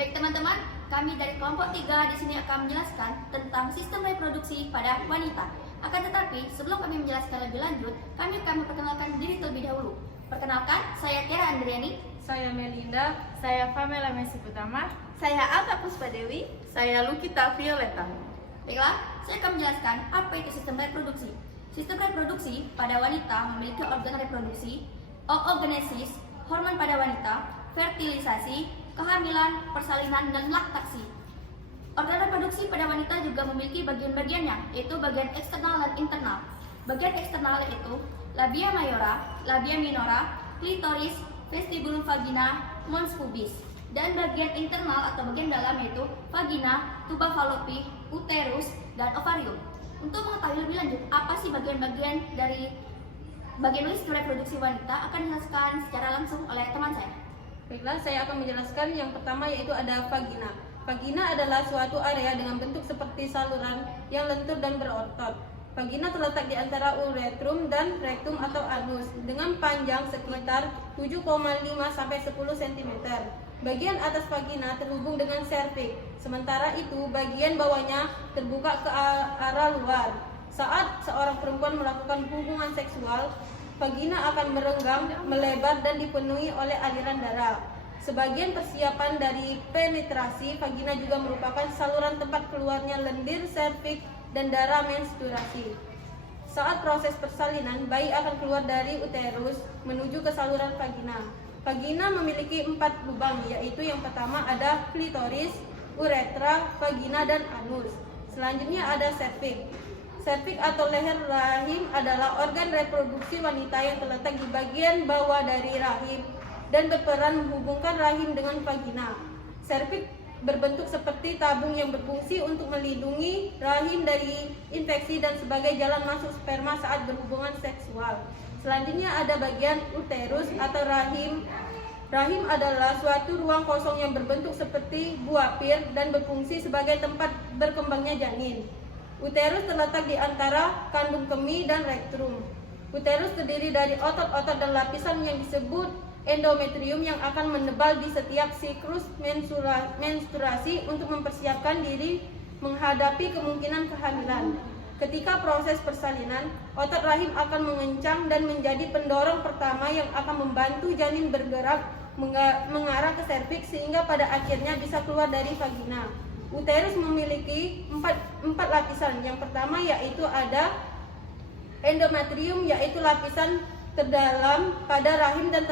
Baik teman-teman, kami dari kelompok 3 di sini akan menjelaskan tentang sistem reproduksi pada wanita. Akan tetapi, sebelum kami menjelaskan lebih lanjut, kami akan memperkenalkan diri terlebih dahulu. Perkenalkan, saya Tiara Andriani. Saya Melinda. Saya Pamela Messi Utama. Saya Alka Puspadewi. Saya Lukita Violeta. Baiklah, saya akan menjelaskan apa itu sistem reproduksi. Sistem reproduksi pada wanita memiliki organ reproduksi, oogenesis, hormon pada wanita, fertilisasi, kehamilan, persalinan, dan laktasi. Organ reproduksi pada wanita juga memiliki bagian-bagiannya, yaitu bagian eksternal dan internal. Bagian eksternal yaitu labia mayora, labia minora, klitoris, vestibulum vagina, mons pubis. Dan bagian internal atau bagian dalam yaitu vagina, tuba fallopi, uterus, dan ovarium. Untuk mengetahui lebih lanjut apa sih bagian-bagian dari bagian sistem reproduksi wanita akan dijelaskan secara langsung oleh teman saya. Baiklah, saya akan menjelaskan yang pertama yaitu ada vagina. Vagina adalah suatu area dengan bentuk seperti saluran yang lentur dan berotot. Vagina terletak di antara uretrum dan rektum atau anus dengan panjang sekitar 7,5 sampai 10 cm. Bagian atas vagina terhubung dengan serviks, sementara itu bagian bawahnya terbuka ke arah luar. Saat seorang perempuan melakukan hubungan seksual, vagina akan merenggang, melebar dan dipenuhi oleh aliran darah. Sebagian persiapan dari penetrasi, vagina juga merupakan saluran tempat keluarnya lendir, serviks, dan darah menstruasi. Saat proses persalinan, bayi akan keluar dari uterus menuju ke saluran vagina. Vagina memiliki 4 lubang, yaitu yang pertama ada klitoris, uretra, vagina, dan anus. Selanjutnya ada serviks. Serviks atau leher rahim adalah organ reproduksi wanita yang terletak di bagian bawah dari rahim dan berperan menghubungkan rahim dengan vagina. Serviks berbentuk seperti tabung yang berfungsi untuk melindungi rahim dari infeksi dan sebagai jalan masuk sperma saat berhubungan seksual. Selanjutnya ada bagian uterus atau rahim. Rahim adalah suatu ruang kosong yang berbentuk seperti buah pir dan berfungsi sebagai tempat berkembangnya janin. Uterus terletak di antara kandung kemih dan rektum. Uterus terdiri dari otot-otot dan lapisan yang disebut endometrium yang akan menebal di setiap siklus menstruasi untuk mempersiapkan diri menghadapi kemungkinan kehamilan. Ketika proses persalinan, otot rahim akan mengencang dan menjadi pendorong pertama yang akan membantu janin bergerak mengarah ke serviks sehingga pada akhirnya bisa keluar dari vagina. Uterus memiliki empat lapisan. Yang pertama yaitu ada endometrium, yaitu lapisan terdalam pada rahim dan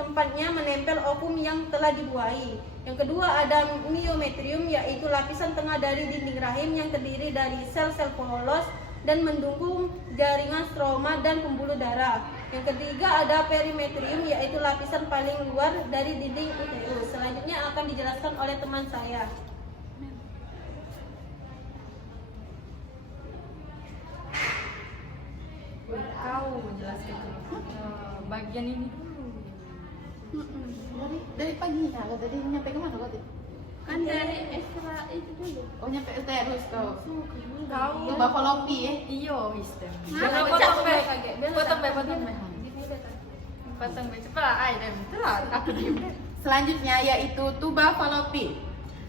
tempatnya menempel ovum yang telah dibuahi. Yang kedua ada myometrium, yaitu lapisan tengah dari dinding rahim yang terdiri dari sel-sel polos dan mendukung jaringan stroma dan pembuluh darah. Yang ketiga ada perimetrium, yaitu lapisan paling luar dari dinding uterus. Selanjutnya akan dijelaskan oleh teman saya. Kau menjelaskan bagian ini dulu. Dari pagi ya, tadi nyampe kemana tadi? Kan dari ekstra itu dulu. Oh nyampe uterus kau. Kau Tuba fallopi ya? iyo sistem. Hah? Potong be. Potong be cepat ay dan telat aku diem. Selanjutnya yaitu tuba fallopi.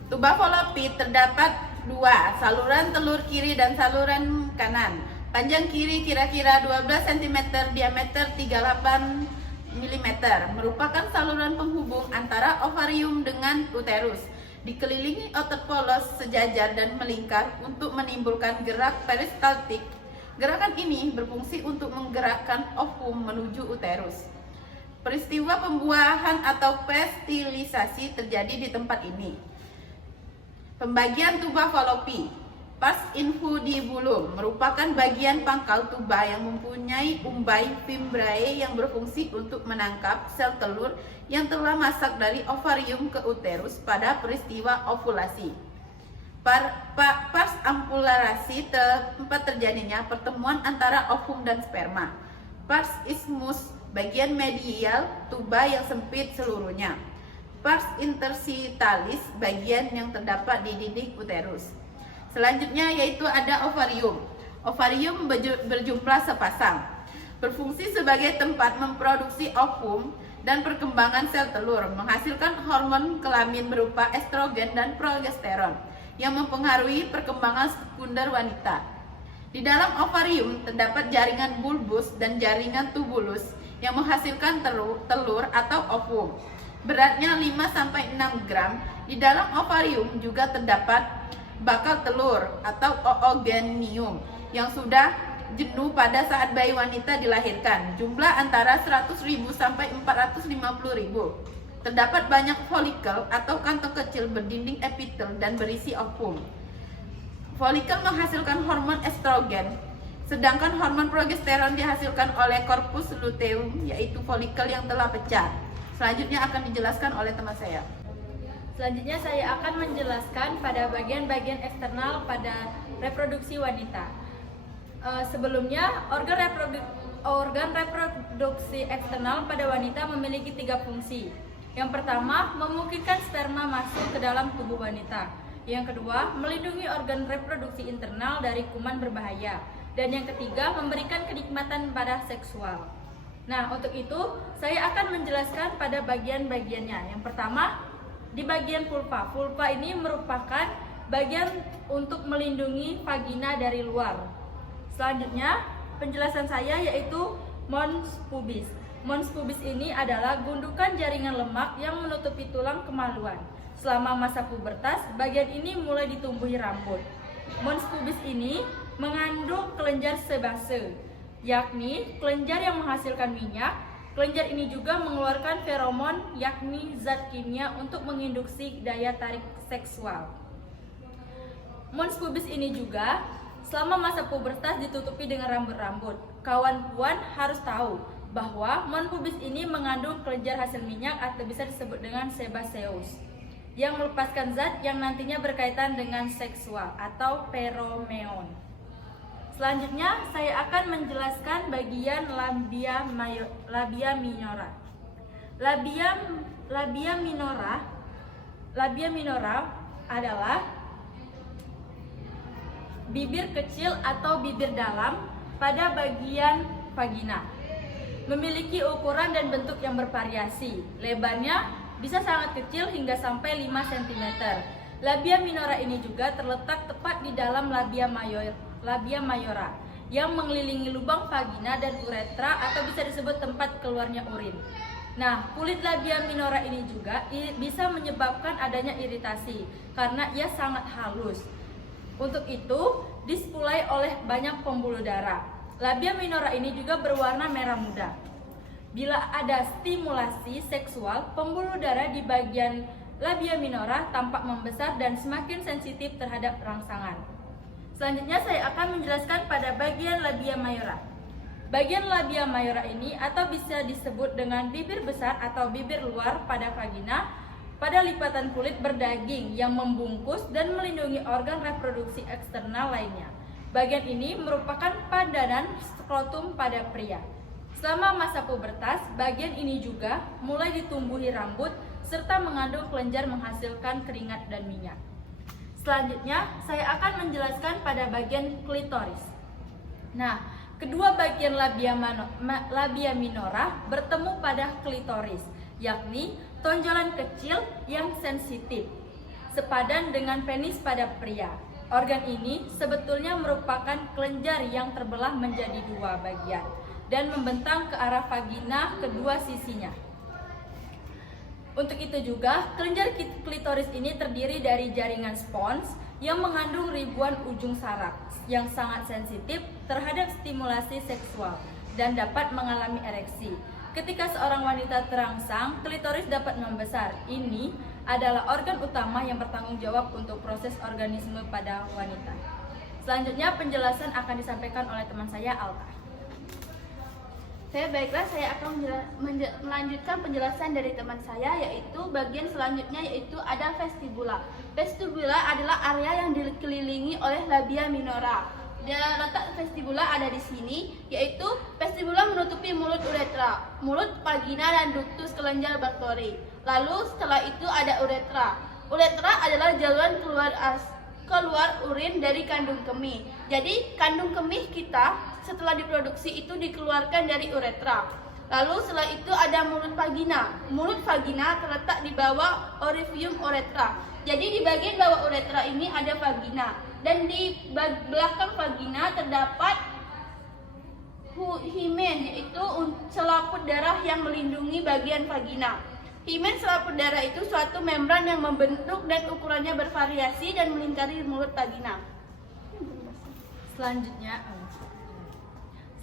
Tuba fallopi terdapat 2, saluran telur kiri dan saluran kanan. Panjang kiri kira-kira 12 cm, diameter 38 mm, merupakan saluran penghubung antara ovarium dengan uterus. Dikelilingi otot polos sejajar dan melingkar untuk menimbulkan gerak peristaltik. Gerakan ini berfungsi untuk menggerakkan ovum menuju uterus. Peristiwa pembuahan atau fertilisasi terjadi di tempat ini. Pembagian tuba fallopi. Pars infundibulum merupakan bagian pangkal tuba yang mempunyai umbai fimbriae yang berfungsi untuk menangkap sel telur yang telah masak dari ovarium ke uterus pada peristiwa ovulasi. Pars ampularasi, tempat terjadinya pertemuan antara ovum dan sperma. Pars isthmus, bagian medial tuba yang sempit seluruhnya. Pars interstitialis, bagian yang terdapat di dinding uterus. Selanjutnya yaitu ada ovarium. Ovarium berjumlah sepasang, berfungsi sebagai tempat memproduksi ovum dan perkembangan sel telur, menghasilkan hormon kelamin berupa estrogen dan progesteron yang mempengaruhi perkembangan sekunder wanita. Di dalam ovarium terdapat jaringan bulbus dan jaringan tubulus yang menghasilkan telur atau ovum. Beratnya 5-6 gram. Di dalam ovarium juga terdapat bakal telur atau oogonium yang sudah jenuh pada saat bayi wanita dilahirkan. Jumlah antara 100.000 sampai 450.000. Terdapat banyak folikel atau kantong kecil berdinding epitel dan berisi ovum. Folikel menghasilkan hormon estrogen, sedangkan hormon progesteron dihasilkan oleh korpus luteum, yaitu folikel yang telah pecah. Selanjutnya akan dijelaskan oleh teman saya. Selanjutnya saya akan menjelaskan pada bagian-bagian eksternal pada reproduksi wanita. Sebelumnya, organ reproduksi eksternal pada wanita memiliki 3 fungsi. Yang pertama, memungkinkan sperma masuk ke dalam tubuh wanita. Yang kedua, melindungi organ reproduksi internal dari kuman berbahaya. Dan yang ketiga, memberikan kenikmatan pada seksual. Nah, untuk itu saya akan menjelaskan pada bagian-bagiannya. Yang pertama, di bagian vulva. Vulva ini merupakan bagian untuk melindungi vagina dari luar. Selanjutnya, penjelasan saya yaitu mons pubis. Mons pubis ini adalah gundukan jaringan lemak yang menutupi tulang kemaluan. Selama masa pubertas, bagian ini mulai ditumbuhi rambut. Mons pubis ini mengandung kelenjar sebase, yakni kelenjar yang menghasilkan minyak. Kelenjar ini juga mengeluarkan feromon, yakni zat kimia untuk menginduksi daya tarik seksual. Mons pubis ini juga selama masa pubertas ditutupi dengan rambut-rambut. Kawan puan harus tahu bahwa mons pubis ini mengandung kelenjar hasil minyak atau bisa disebut dengan sebaceous yang melepaskan zat yang nantinya berkaitan dengan seksual atau pheromone. Selanjutnya saya akan menjelaskan bagian labia minora. Labia minora adalah bibir kecil atau bibir dalam pada bagian vagina. Memiliki ukuran dan bentuk yang bervariasi. Lebarnya bisa sangat kecil hingga sampai 5 cm. Labia minora ini juga terletak tepat di dalam labia mayora yang mengelilingi lubang vagina dan uretra atau bisa disebut tempat keluarnya urin. Nah, kulit labia minora ini juga bisa menyebabkan adanya iritasi karena ia sangat halus. Untuk itu, dispulai oleh banyak pembuluh darah. Labia minora ini juga berwarna merah muda. Bila ada stimulasi seksual, pembuluh darah di bagian labia minora tampak membesar dan semakin sensitif terhadap rangsangan. Selanjutnya saya akan menjelaskan pada bagian labia mayora. Bagian labia mayora ini atau bisa disebut dengan bibir besar atau bibir luar pada vagina pada lipatan kulit berdaging yang membungkus dan melindungi organ reproduksi eksternal lainnya. Bagian ini merupakan padanan skrotum pada pria. Selama masa pubertas, bagian ini juga mulai ditumbuhi rambut serta mengandung kelenjar menghasilkan keringat dan minyak. Selanjutnya, saya akan menjelaskan pada bagian klitoris. Nah, kedua bagian labia minora bertemu pada klitoris, yakni tonjolan kecil yang sensitif, sepadan dengan penis pada pria. Organ ini sebetulnya merupakan kelenjar yang terbelah menjadi 2 bagian dan membentang ke arah vagina kedua sisinya. Untuk itu juga, kelenjar klitoris ini terdiri dari jaringan spons yang mengandung ribuan ujung saraf yang sangat sensitif terhadap stimulasi seksual dan dapat mengalami ereksi. Ketika seorang wanita terangsang, klitoris dapat membesar. Ini adalah organ utama yang bertanggung jawab untuk proses organisme pada wanita. Selanjutnya penjelasan akan disampaikan oleh teman saya, Alta. Saya akan melanjutkan penjelasan dari teman saya, yaitu bagian selanjutnya yaitu ada vestibula. Vestibula adalah area yang dikelilingi oleh labia minora. Dan letak vestibula ada di sini, yaitu vestibula menutupi mulut uretra, mulut vagina dan ductus kelenjar bakteri. Lalu setelah itu ada uretra. Uretra adalah jaluan keluar urin dari kandung kemih. Jadi kandung kemih kita setelah diproduksi itu dikeluarkan dari uretra. Lalu setelah itu ada mulut vagina. Mulut vagina terletak di bawah orifium uretra. Jadi di bagian bawah uretra ini ada vagina. Dan di belakang vagina terdapat himen, yaitu selaput darah yang melindungi bagian vagina. Himen selaput darah itu suatu membran yang membentuk dan ukurannya bervariasi dan melingkari mulut vagina.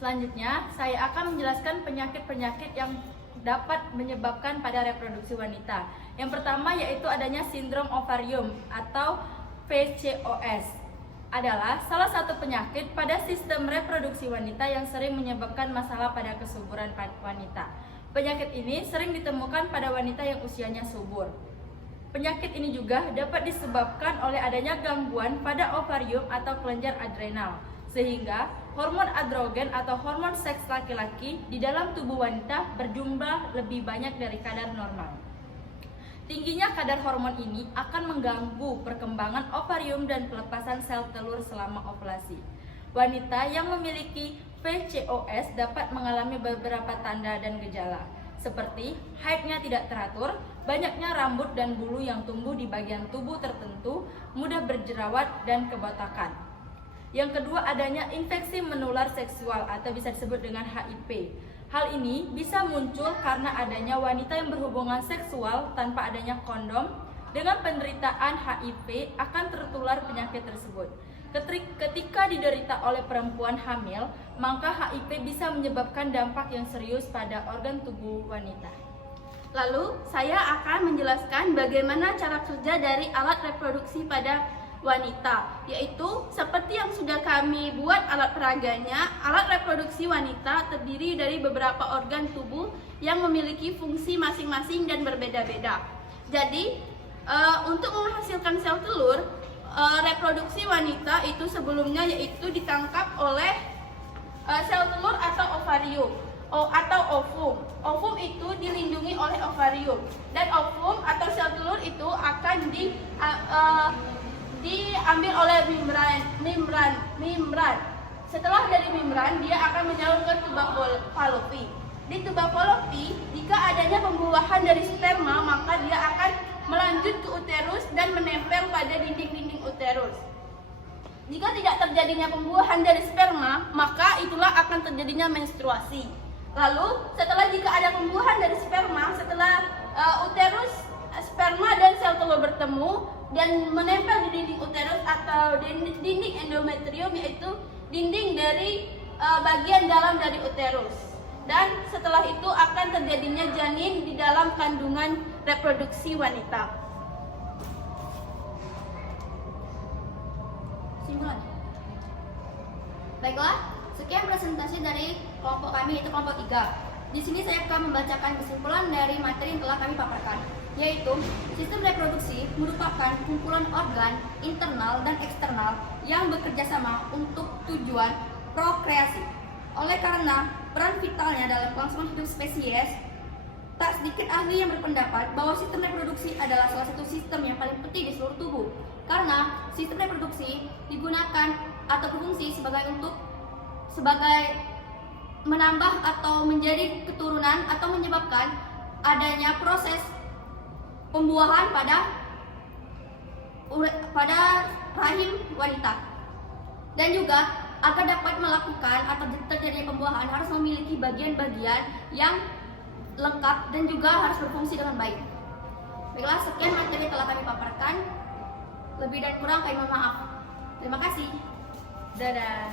Selanjutnya, saya akan menjelaskan penyakit-penyakit yang dapat menyebabkan pada reproduksi wanita. Yang pertama yaitu adanya sindrom ovarium atau PCOS. Adalah salah satu penyakit pada sistem reproduksi wanita yang sering menyebabkan masalah pada kesuburan wanita. Penyakit ini sering ditemukan pada wanita yang usianya subur. Penyakit ini juga dapat disebabkan oleh adanya gangguan pada ovarium atau kelenjar adrenal, sehingga hormon androgen atau hormon seks laki-laki di dalam tubuh wanita berjumlah lebih banyak dari kadar normal. Tingginya kadar hormon ini akan mengganggu perkembangan ovarium dan pelepasan sel telur selama ovulasi. Wanita yang memiliki PCOS dapat mengalami beberapa tanda dan gejala, seperti haidnya tidak teratur, banyaknya rambut dan bulu yang tumbuh di bagian tubuh tertentu, mudah berjerawat, dan kebotakan. Yang kedua, adanya infeksi menular seksual atau bisa disebut dengan HIV. Hal ini bisa muncul karena adanya wanita yang berhubungan seksual tanpa adanya kondom dengan penderitaan HIV akan tertular penyakit tersebut. Ketika diderita oleh perempuan hamil, maka HIV bisa menyebabkan dampak yang serius pada organ tubuh wanita. Lalu, saya akan menjelaskan bagaimana cara kerja dari alat reproduksi pada wanita, yaitu seperti yang sudah kami buat alat peraganya. Alat reproduksi wanita terdiri dari beberapa organ tubuh yang memiliki fungsi masing-masing dan berbeda-beda. Jadi, untuk menghasilkan sel telur, reproduksi wanita itu sebelumnya yaitu ditangkap oleh sel telur atau ovarium atau ovum. Ovum itu dilindungi oleh ovarium, dan ovum atau sel telur itu akan diambil oleh membran. Setelah dari membran, dia akan menyalur ke tuba falopi. Di tuba falopi, jika adanya pembuahan dari sperma, maka dia akan melanjut ke uterus dan menempel pada dinding-dinding uterus. Jika tidak terjadinya pembuahan dari sperma, maka itulah akan terjadinya menstruasi. Lalu, jika ada pembuahan dari sperma, setelah uterus, sperma dan sel telur bertemu dan menempel di dinding uterus atau dinding endometrium, yaitu dinding dari bagian dalam dari uterus. Dan setelah itu akan terjadinya janin di dalam kandungan reproduksi wanita. Simpulan. Baiklah, sekian presentasi dari kelompok kami, yaitu kelompok 3. Di sini saya akan membacakan kesimpulan dari materi yang telah kami paparkan, yaitu sistem reproduksi merupakan kumpulan organ internal dan eksternal yang bekerja sama untuk tujuan prokreasi. Oleh karena peran vitalnya dalam kelangsungan hidup spesies, tak sedikit ahli yang berpendapat bahwa sistem reproduksi adalah salah satu sistem yang paling penting di seluruh tubuh. Karena sistem reproduksi digunakan atau berfungsi sebagai menambah atau menjadi keturunan atau menyebabkan adanya proses pembuahan pada rahim wanita. Dan juga agar dapat melakukan atau terjadinya pembuahan harus memiliki bagian-bagian yang lengkap dan juga harus berfungsi dengan baik. Baiklah, sekian materi yang telah kami paparkan. Lebih dan kurang kami mohon maaf. Terima kasih. Dadah.